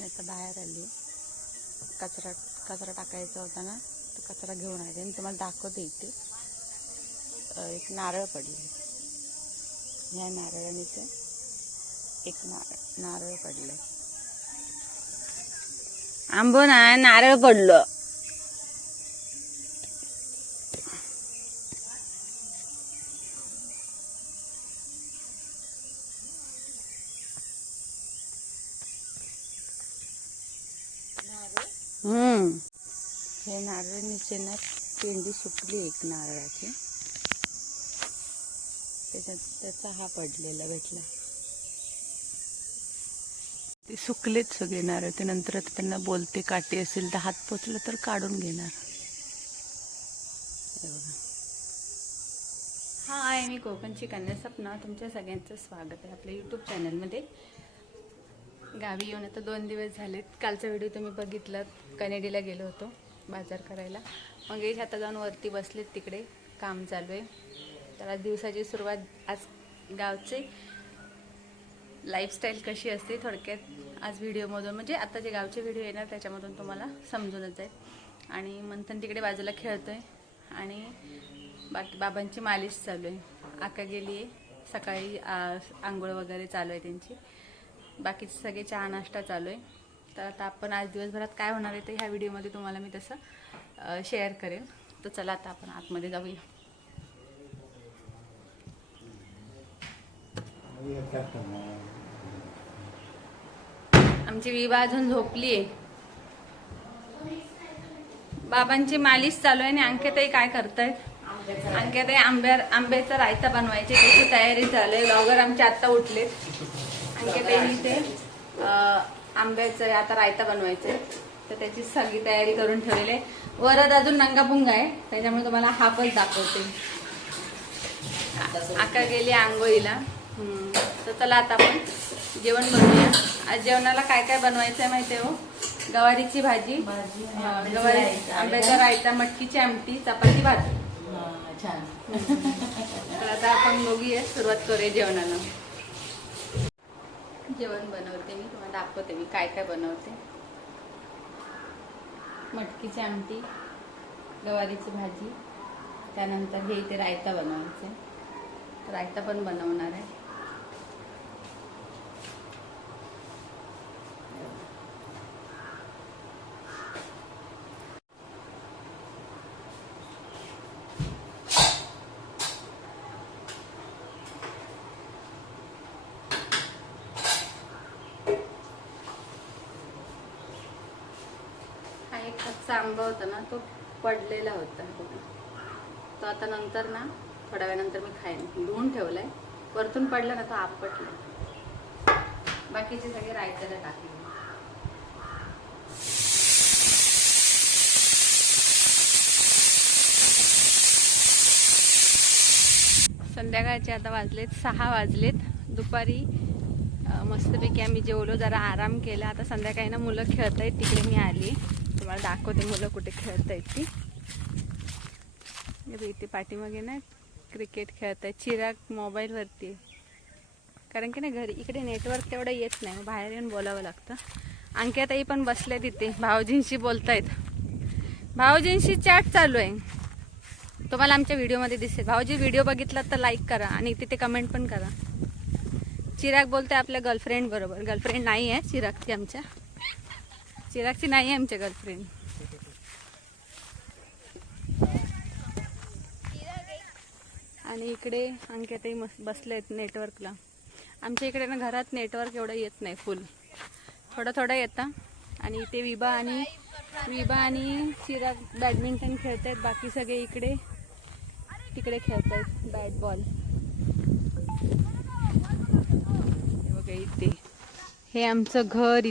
मी आता बाहेर आली. कचरा कचरा टाकायचा होता ना, तर कचरा घेऊन आले आणि तुम्हाला दाखवते. इथे एक नारळ पडले. ह्या नारळाने ते एक नारळ पडले. आंबो ना नारळ पडलं. हे नारळ नीचे ना पेंडी सुकली एक नारळाची, त्याचा हा पडलेला भेटला. ते सुकलेत सगळे नारळ. ते नंतर आता त्यांना बोलते काठी असेल तर हात पोचला तर काढून घेणार. हे बघा. हाय, मी कोकणची कन्या सपना. तुमच्या सगळ्यांचं स्वागत आहे आपल्या यूट्यूब चॅनलमध्ये. गावी येऊन आता 2 दिवस झालेत. कालचा व्हिडिओ तुम्ही बघितलात. कनेडीला गेलो होतो बाजार करायला. मग एक आता जाऊन वरती बसलेत, तिकडे काम चालू आहे. तर आज दिवसाची सुरुवात, आज गावचे लाईफस्टाईल कशी असते थोडक्यात आज व्हिडिओमधून, म्हणजे आता जे गावचे व्हिडिओ येणार त्याच्यामधून तुम्हाला समजूनच जाईल. आणि मंथन तिकडे बाजूला खेळतोय आणि बाकी बाबांची मालिश चालू आहे. आका गेली आहे, सकाळी आंघोळ वगैरे चालू आहे त्यांची. बाकीचे सगळे चहा नाश्ता चालू आहे. तर आता आपण आज दिवसभरात काय होणार आहे ते ह्या व्हिडिओमध्ये तुम्हाला मी तसं शेअर करेन. तर चला आता आपण आतमध्ये जाऊया. आमची विवा अजून झोपली आहे. बाबांची मालिश चालू आहे आणि अंकिताई काय करतायत? अंकिताई आंब्याचा रायता बनवायचे त्याची तयारी चालू आहे. ब्लॉगर आमचे आत्ता उठलेत. अंकिताई ते आंब्याचं आता रायता बनवायचंय, तर त्याची सगळी तयारी करून ठेवलेली आहे. वरद अजून नंगापुंगा आहे, त्याच्यामुळे तुम्हाला हापच दाखवते. आका गेली आंघोळीला. तर चला आता आपण जेवण बनवूया. आज जेवणाला काय काय बनवायचं आहे माहिती आहे हो? गवारीची भाजी, गवारी, आंब्याचा रायता, मटकीची आमटी, चपाती, भात. छान. तर आता आपण बघूया, सुरुवात करूया जेवणाला. जेवण बनवते मी, तुम्हाला दाखवते मी काय काय बनवते. मटकीची आमटी, गवारीची भाजी, त्यानंतर हे इथे रायता बनवायचे. रायता पण बनवणार आहे. एक कच्चा आंबा होता ना, तो पडलेला होता. तो आता नंतर ना थोड्या वेळानंतर मी खाईन. धुवून ठेवलाय, वरतून पडला ना तो आपटला. बाकीचे सगळे रायत्याला टाकले. संध्याकाळचे आता वाजलेत 6 वाजलेत. दुपारी मस्तपैकी आम्ही जेवलो, जरा आराम केला. आता संध्याकाळी ना मुलं खेळतायत, तिकडे मी आली. तुम्हाला दाखवते मुलं कुठे खेळतायत ती. इथे पाठीमागे ना क्रिकेट खेळतायत. चिराग मोबाईलवरती, कारण की ना घरी इकडे नेटवर्क तेवढं येत नाही, बाहेर येऊन बोलावं लागतं. अंकिताई पण बसले तिथे, भाऊजींशी बोलतायत. भाऊजींशी चॅट चालू आहे, तुम्हाला आमच्या व्हिडिओमध्ये दिसेल. भाऊजी व्हिडिओ बघितला तर लाईक करा आणि तिथे कमेंट पण करा. चिराग बोलतोय आपल्या गर्लफ्रेंड बरोबर. गर्लफ्रेंड नाही आहे चिरागची, आमच्या चिरागची नाही आहे आमच्या गर्लफ्रेंड. आणि इकडे अंकिताई मस्त बसलेत नेटवर्कला. आमच्या इकडे ना घरात नेटवर्क एवढं येत नाही, फुल थोडं थोडं येतं. आणि इथे विभा आणि चिराग बॅडमिंटन खेळतायत. बाकी सगळे इकडे तिकडे खेळतायत बॅट बॉल. बघा इथे हे आमचं घर.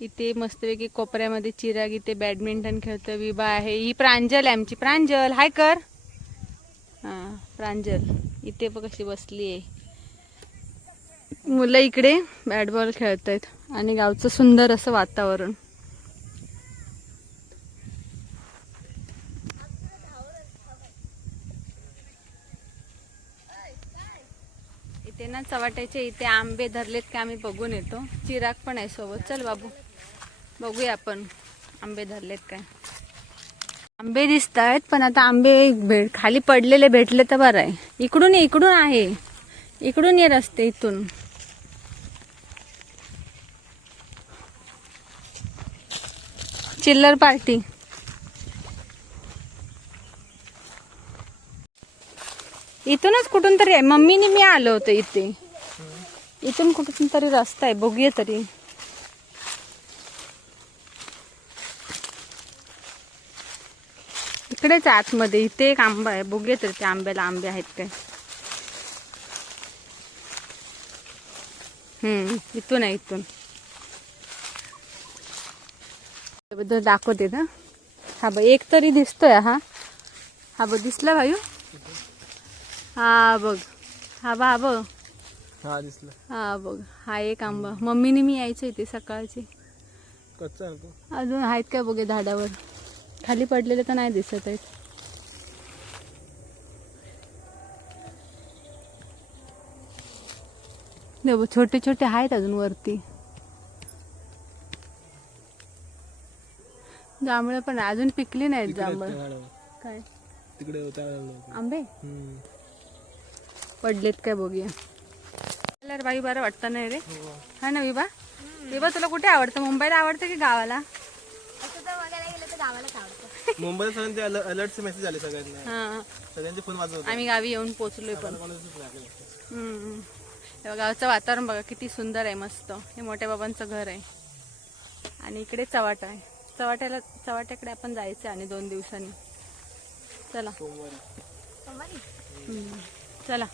इथे मस्तपैकी कोपऱ्यामध्ये चिराग इथे बॅडमिंटन खेळतोय. विभा आहे, ही प्रांजल आहे आमची. प्रांजल हाय कर. हां, प्रांजल इथे बघ कशी बसली आहे. मुलं इकडे बॅट बॉल खेळतायत आणि गावचं सुंदर असं वातावरण. इथे ना चव्हाट्याच्या इथे आंबे धरलेत का आम्ही बघून येतो. चिराग पण आहे सोबत. चल बाबू बघूया आपण आंबे धरलेत काय. आंबे दिसत आहेत पण आता आंबे खाली पडलेले भेटले तर बरं आहे. इकडून आहे इकडून ये रस्ते इथून. चिल्लर पार्टी. इथूनच कुठून तरी आहे. मम्मीने मी आलो होतो इथे. इथून कुठून तरी रस्ता आहे बघूया तरी. इकडेच आतमध्ये इथे एक आंबा आहे बघूया तरी त्या आंब्याला आंबे आहेत काय. इथून आहे इथून. त्याबद्दल दाखवते ना. हा बघ एक तरी दिसतोय. हा बघ दिसला भाई. हा बघ हा बघ हा दिसला. हा बघ हा एक आंबा. मम्मीने मी यायचं इथे सकाळची. कच्चा अजून आहेत काय बघे झाडावर. खाली पडलेले तर नाही दिसत आहेत. छोटे छोटे आहेत अजून वरती. जांभळं पण अजून पिकली नाहीत. जांभळ काय तिकडे आंबे पडलेत काय बघूया. बाई बरं वाटतं नाही रे. हा ना विभा. विभा तुला कुठे आवडतं? मुंबईला आवडतं की गावाला? मुंबईत सगळ्यांचे अलर्टचे मेसेज आले सगळ्यांना. हा सगळ्यांचे फोन वाजवत. आम्ही गावी येऊन पोचलोय पण. गावचं वातावरण बघा किती सुंदर आहे. मस्त. हे मोठ्या बाबांचं घर आहे आणि इकडे चव्हाटा आहे. चव्हाट्याकडे आपण जायचं आणि 2 दिवसांनी. चला चला.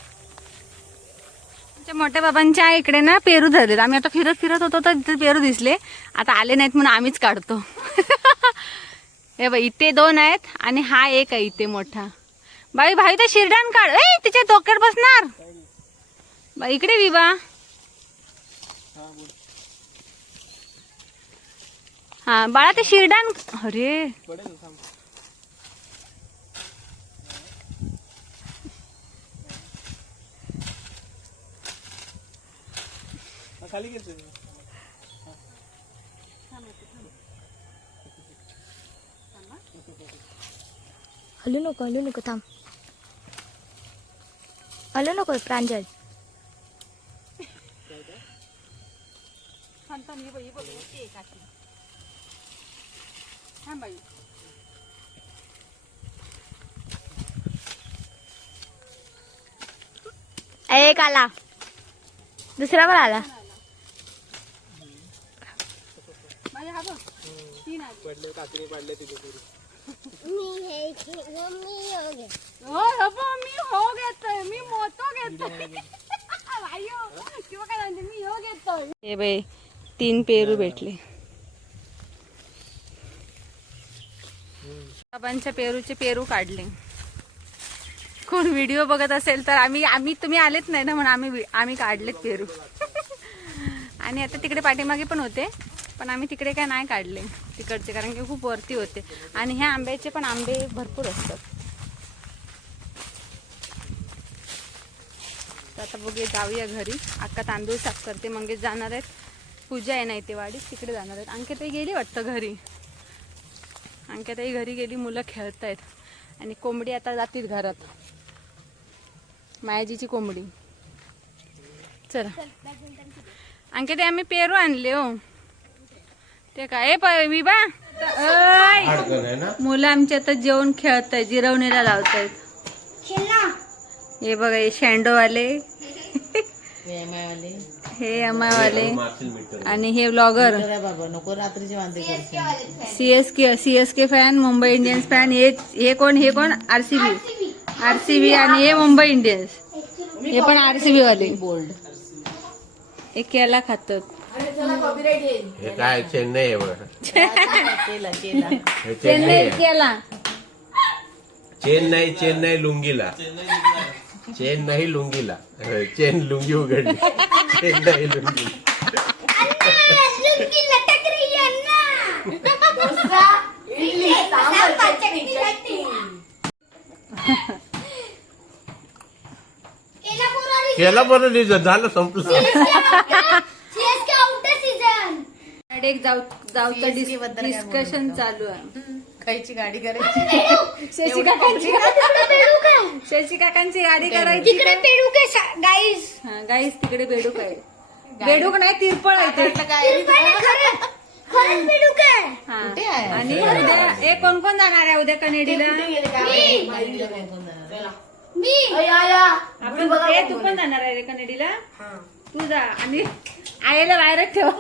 मोठ्या बाबांच्या इकडे ना पेरू धरलेत. आम्ही आता फिरत होतो तर तिथे पेरू दिसले. आता आले नाहीत म्हणून आम्हीच काढतो. हे बाई इथे 2 आहेत आणि हा एक आहे इथे मोठा. बाई भाई तर शिरडान काढ. तिच्या डोक्यात बसणार. बाई इकडे विवा. हा बाळा ते शिरडान. अरे खाली गेलते. हलू नको थांब. हलू नको प्रांजल. एक आला. दुसरा पण आला. पडले काकडी पडले तिथे. हे बाई 3 पेरू भेटले. बाबांच्या पेरूचे पेरू काढले. कोण व्हिडिओ बघत असेल तर आम्ही तुम्ही आलेच नाही ना म्हणून आम्ही काढलेत पेरू. आणि आता तिकडे पाठीमागे पण होते पण आम्ही तिकडे काय नाही काढले तिकडचे कारण की खूप वरती होते. आणि ह्या आंब्याचे पण आंबे भरपूर असतात. तर आता बघूया जाऊया घरी. अक्का तांदूळ साफ करते. मंगेश जाणार आहेत. पूजा आहे ना इथे वाडीत तिकडे जाणार आहेत. अंकिताई गेली वाटतं घरी. अंकिताई घरी गेली. मुलं खेळतायत आणि कोंबडी आता जातील घरात. मायाजीची कोंबडी. चला अंकिताई आम्ही पेरू आणले हो. ते काय विभा. मुलं आमच्या आता जेवण खेळतायत. जिरवणीला लावतायत. हे बघा हे शेंडोवाले. हे एमआयवाले आणि हे blogger. CSK fan. Mumbai Indians fan. हे कोण आरसीबी आणि हे मुंबई इंडियन्स. हे पण आरसीबी वाले. एक याला खातात. हे काय चेन्नई आहे बघ. चेन्नई केला. चेन्नई लुंगीला. चेन्नई लुंगीला. चेन लुंगी उघडली. चेन्नई लुंगी. केला बरं रिझन झालं संपलं एक जाऊचं डिस्कशन चालू आहे. खायची गाडी करायची. शशी काकांची गाडी करायची. तिकडे पेडू काय गाईस हा गाईस तिकडे बेडूक आहे. बेडूक नाही तिरपळ आहे ते. खरंच पेडू काय हा. कुठे आहे? आणि उद्या कोण कोण जाणार आहे उद्या कनेडीला? आपण तू पण जाणार आहे रे कनेडीला? तू जा आणि आईला बाहेरच ठेवा.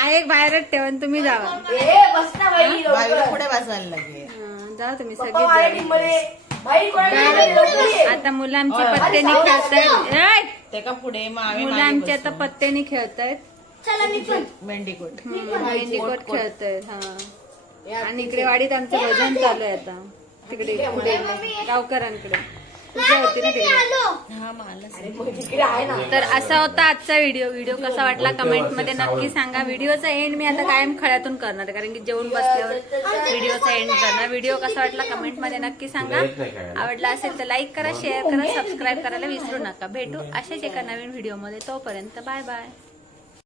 आई एक बाहेरच ठेवा आणि तुम्ही जावा. बाईला पुढे बसायला लागेल. हा, जा तुम्ही सगळेच जा. आता मुलं आमची पत्त्याने खेळतायत. ते का पुढे मग आम्ही मुलं आमची आता पत्त्याने खेळतायत. मेंढीकोट. मेंढीकोट खेळतायत. हा आणि इकडे वाडीत आमचं भजन चालू आहे आता. तिकडे पुढे गावकरांकडे पूजा होती ना तिकडे. हा मला तर असा होता आजचा व्हिडिओ कसा वाटला कमेंट मध्ये नक्की सांगा. व्हिडिओचा एंड मी आता कायम खळ्यातून करणार आहे, कारण की जेवून बसल्यावर व्हिडिओचा एंड करणार. व्हिडिओ कसा वाटला कमेंट मध्ये नक्की सांगा. आवडला असेल तर लाईक करा, शेअर करा, सबस्क्राईब करायला विसरू नका. भेटू अशाच एका नवीन व्हिडिओ मध्ये. तोपर्यंत बाय बाय.